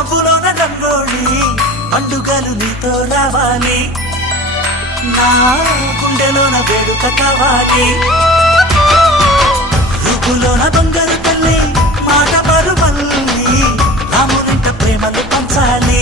నవ్వులోన రంగోళి పండుగలు నీతో రావాలి నా గుండెలోన వేడుక కావాలి రూపులోన బంగారు తల్లి మాట పరువల్లి రామునింట ప్రేమలు పంచాలి